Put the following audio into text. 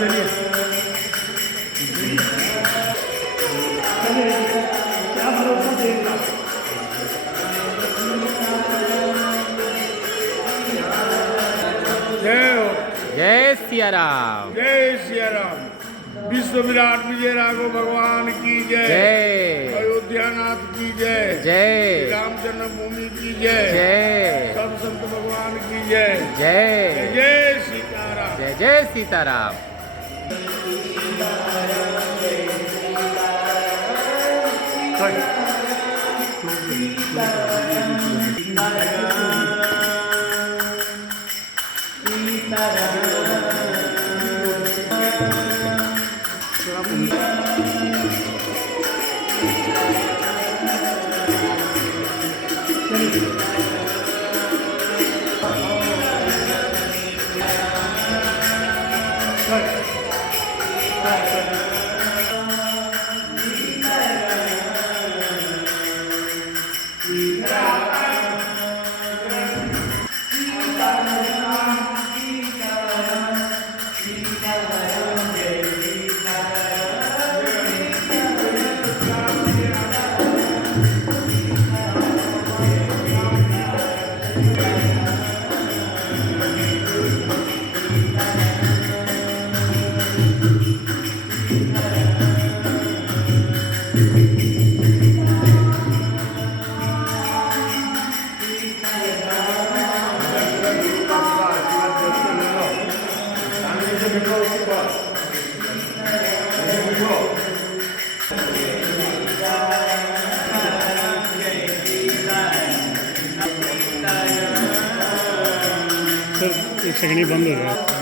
चलिए चलिए क्या भरोसा देगा। जय हो। जय सिया राम। जय सिया राम। विश्व विराट विजय राघव भगवान की जय। जय अयोध्यानाथ की जय। जय राम जन्मभूमि की जय। जय सब संत भगवान की जय। जय जय सीताराम। जय जय सीताराम। सर एक सेकंड ही बंद हो गया।